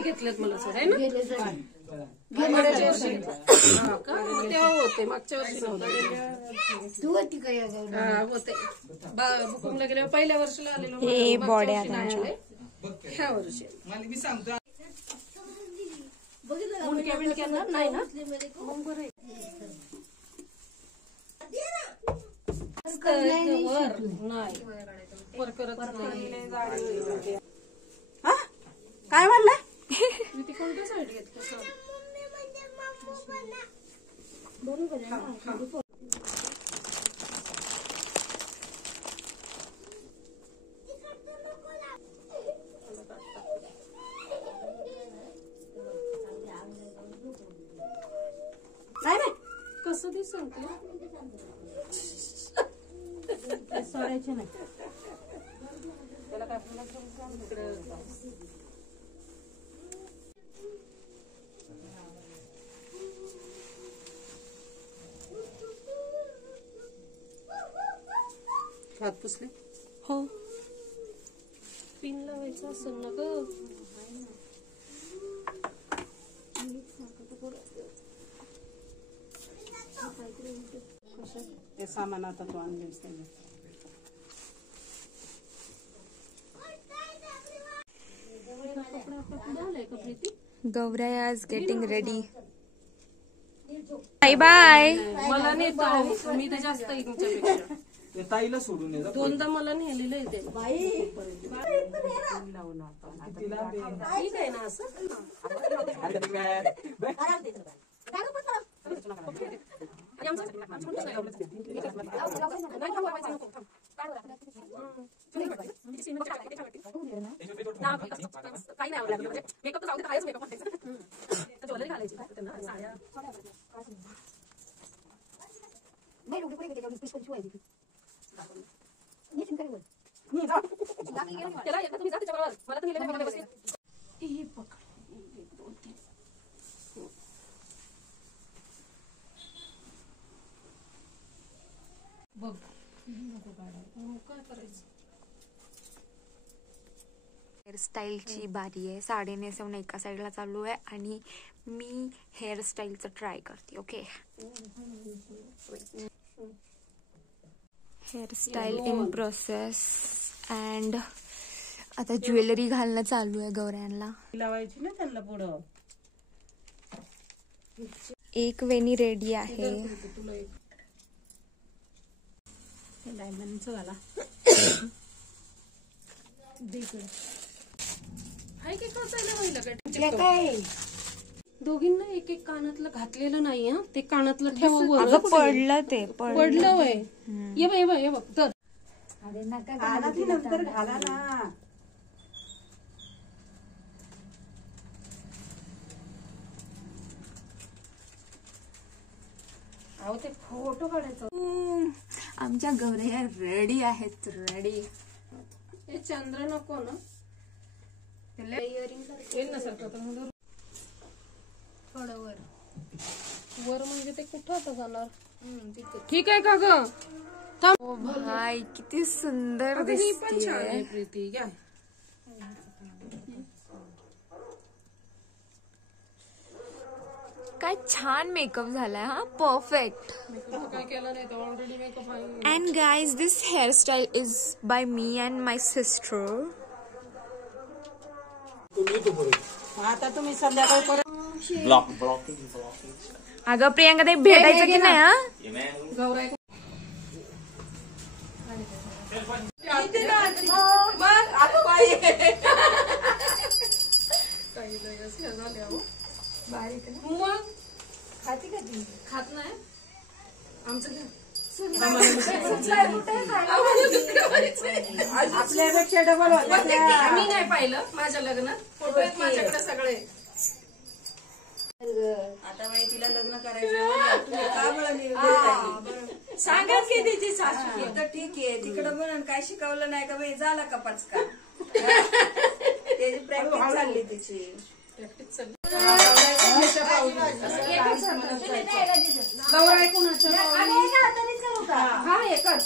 घेतलेत मला सर आहे ना तेव्हा होते मागच्या वर्षी होते बुकिंगला गेल्यावर पहिल्या वर्षीला आलेलो ह्या वर्षी नाही ना काय म्हणलं ती कोणत्या साईड घेतली नाही कसं दिसत सोडायचे नाही त्याला काय हात पुसले हो पिन लावायचं असेल ना ग ते सामान आता तू आणलेस गौराई आज गेटिंग रेडी बाय बाय मला नेतो मी तर जास्त तुमच्यापेक्षा ताईला सोडून दोनदा मला नेलेलं आहे ते ठीक आहे ना असं काही नाही आवडलं मेकअप तर जाऊ दे कायच मेकअप म्हणायचं ज्वेलरी घालायची त्यांना साड्या त्याला एकदा तुम्ही जा त्याच्याबरोबर मला तर नेलं बघ काय करायचं हेअरस्टाईलची बारी आहे. साडी नेसवणं एका साईडला चालू आहे आणि मी हेअरस्टाईलचं ट्राय करते. Okay hairstyle in process and आता ज्वेलरी घालणं चालू आहे गौऱ्यांना. लावायची ना त्यांना पुढं. एक वेणी रेडी आहे. डायमंडचं घाला. काय दोघींना एक एक कानातलं घातलेलं नाही हा ते कानातलं ठेवा पडलं ते पडलं वय ये बघ तर नंतर घाला ना. अहो ते फोटो काढायचं. आमच्या गौऱ्या रेडी आहेत. रेडी. हे चंद्र नको ना येईल ना सर थोडं वर म्हणजे ते कुठं आता जाणार. ठीक आहे का ग. ओ भाई किती सुंदर दिसते प्रीती. घ्या काय छान मेकअप झालाय हा. परफेक्ट. काय केलं नाही तर ऑलरेडी मेकअप आहे. And guys this hairstyle is by me and my sister. आता तुम्ही संध्याकाळी परत अगं प्रियांका ते भेटायचं की नाही हा. गौराई मग खात नाही आमचं आपल्यापेक्षा डबल मी नाही पाहिलं माझ्या लग्नात. फोटो आहेत माझ्याकडे सगळे. आता माहिती तिला लग्न करायचं सांगत की तिची सासू तर ठीक आहे तिकडं म्हणून काय शिकवलं नाही का बाई झाला का पचका. त्याची प्रॅक्टिस चालली तिची. गौराई कुणाच्या हा एकच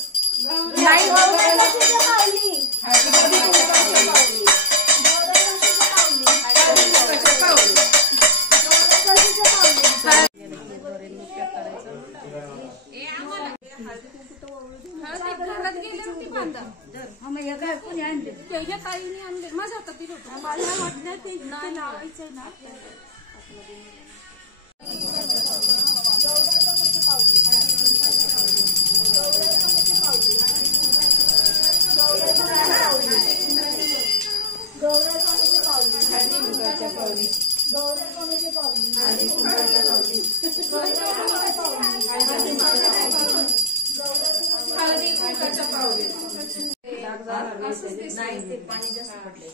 नाही ते पाणी जास्त पडले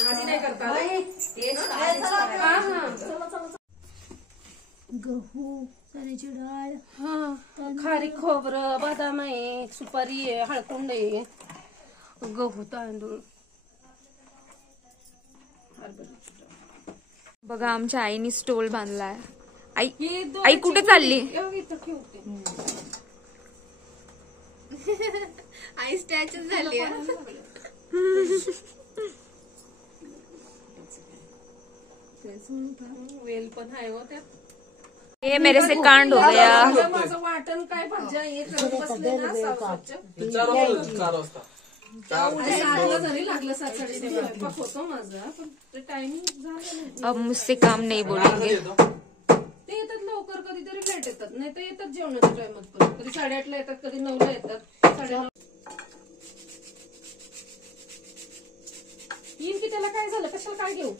आधी नाही करता गहू चण्याची डाळ हा खारी खोबरं बदाम आहे सुपारी आहे हळकुंड आहे गहू तांदूळ बघा आमच्या आईने स्टोल बांधलाय. आई कुठे चालली? आई स्टॅच्यू झाली. वेल पण आहे हो त्यात. ये मेरे से कांड हो गया. माझं वाटण काय भाज्या हे करत बसले ना स्वच्छ. 4 वाजता जरी लागलं 7:30 स्वयंपाक होतो माझा पण ते टायमिंग झालं नाही. अब मुझसे काम नहीं बोलेंगे. ते येतात लवकर कधीतरी लेट येतात नाही तर येतात जेवणाच्या टायमात पण कधी 8:30 येतात कधी 9 येतात 9:30 येईन की त्याला काय झालं कशाला काय घेऊ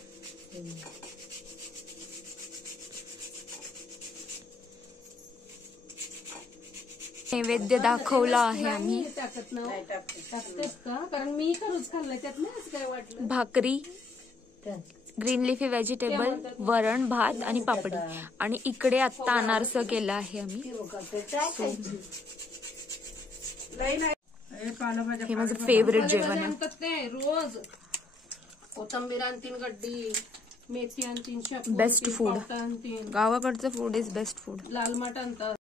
नैवेद्य दाखवला आहे आम्ही. टाकत ना टाकतेस का कारण मी रोज खाल्लंय त्यात नाही असं काय वाटलं भाकरी, ग्रीन लिफी व्हेजिटेबल, वरण भात आणि पापडी. आणि इकडे आता अनारस केलं आहे आम्ही. हे माझं फेवरेट जेवण आहे. आणतात ते रोज कोथंबीर आणतीन गड्डी मेथी आणतीन शेपू बेस्ट फूड. आणतीन गावाकडचं फूड इज बेस्ट फूड. लाल माठ आणतात.